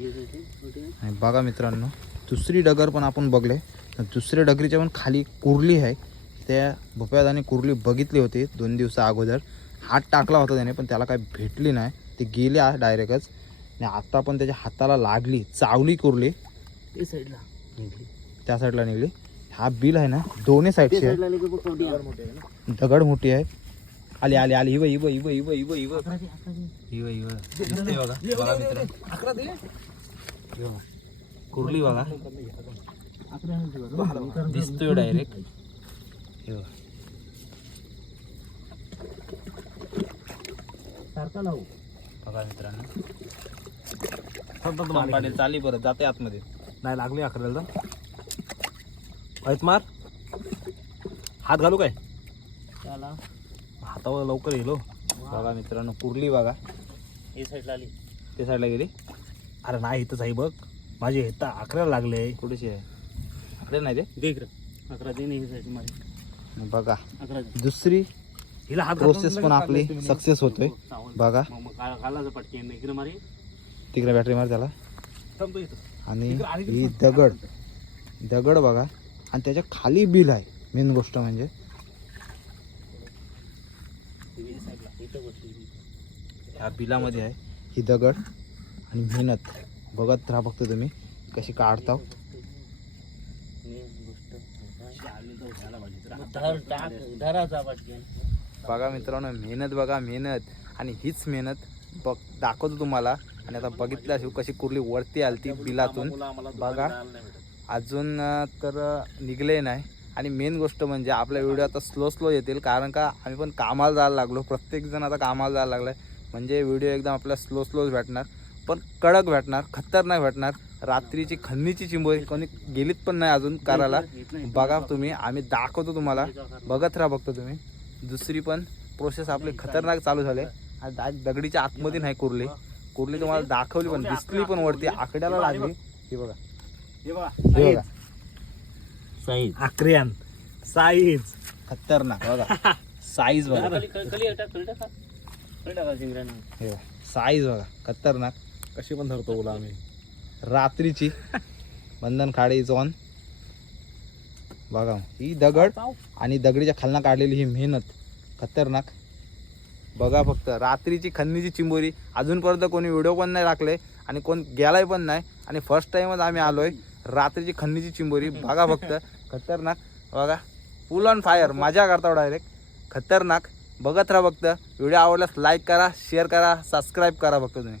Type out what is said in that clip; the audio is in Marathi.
आणि बघा मित्रांनो, दुसरी डगर पण आपण बघले. तर दुसऱ्या डगरीच्या पण खाली कुर्ली आहे. त्या भोप्यादाने कुर्ली बघितली होती 2 दिवसा अगोदर. हात टाकला होता त्याने, पण त्याला काही भेटली नाही. ते गेले डायरेक्टच. आणि आता पण त्याच्या हाताला लागली, चावली कुर्ली. त्या साईडला निघली. त्या साईडला निघली. हा बिल आहे ना दोन्ही साईडची आहे. दगड मोठी आहे. आली आली आली. इव इव इव इव इव इव इव इव दिसते बघा. बघा मित्रांनो, कुर्ली बघा दिसतोय डायरेक्ट. बघा मित्रांनो, चाली परत जाते आतमध्ये. नाही लागली अकराला. मार हात घालू काय त्याला हातावर लवकर येलो. बघा मित्रांनो, कुर्ली बघा. हे साईडला आली. ते साईडला गेली. अरे नाही इथंच आहे बघ. माझे हेता अकराला लागले. थोडीशी आहे. अरे नाही ते देख रे 11 दिन हे साईड मारी. बघा. 11 दुसरी हिला हात प्रोसेस पण आपली सक्सेस होतोय. बघा मग काला पटके इकडे मारी. तिकडे बॅटरी मार त्याला. थांबतो इथं. आणि ही दगड बघा. आणि त्याच्या खाली बिल आहे. मेन गोष्ट म्हणजे ह्या बिलामध्ये आहे ही दगड आणि मेहनत. बघत राहा फक्त तुम्ही कशी काढता. बघा मित्रांनो, मेहनत बघा, मेहनत. आणि हीच मेहनत बघ दाखवतो तुम्हाला. आणि आता बघितल्या शिव कशी कुर्ली वरती आली ती बिलातून. बघा अजून तर निघले नाही. आणि मेन गोष्ट म्हणजे आपल्या व्हिडिओ आता स्लो येतील, कारण का आम्ही पण कामाला जायला लागलो. प्रत्येकजण आता कामाला जायला लागलाय. म्हणजे व्हिडिओ एकदम आपल्या स्लोच भेटणार, पण कडक भेटणार, खतरनाक भेटणार. रात्रीची खन्नीची चिंबोरी कोणी गेलीत पण नाही अजून करायला. बघा तुम्ही, आम्ही दाखवतो तुम्हाला. बघत राहा फक्त तुम्ही. दुसरी पण प्रोसेस आपली खतरनाक चालू झाले. आज दगडीच्या आतमध्ये नाही कुर्ली तुम्हाला दाखवली पण दिसली पण वरती आकड्याला लागली. ही बघा, हे बघा हे बघा साईज आक्रियान साईज खतरनाक. बघा साईज बघा. हे बघा साईज बघा खतरनाक. कशी पण धरतो बोला आम्ही. रात्रीची बंधन खाडी ऑन. बघा ही दगड आणि दगडीच्या खालना काढलेली ही मेहनत खतरनाक. बघा फक्त रात्रीची खन्नीची चिंबोरी. अजूनपर्यंत कोणी व्हिडिओ पण नाही टाकले आणि कोण गेलाय पण नाही. आणि फर्स्ट टाइमच आम्ही आलोय. रात्रीची खन्नीची चिंबोरी बघा फक्त खतरनाक. बघा फुल ऑन फायर. मजा करता डायरेक्ट खतरनाक. बघत राहा फक्त. व्हिडिओ आवडल्यास लाईक करा, शेअर करा, सबस्क्राईब करा फक्त तुम्ही.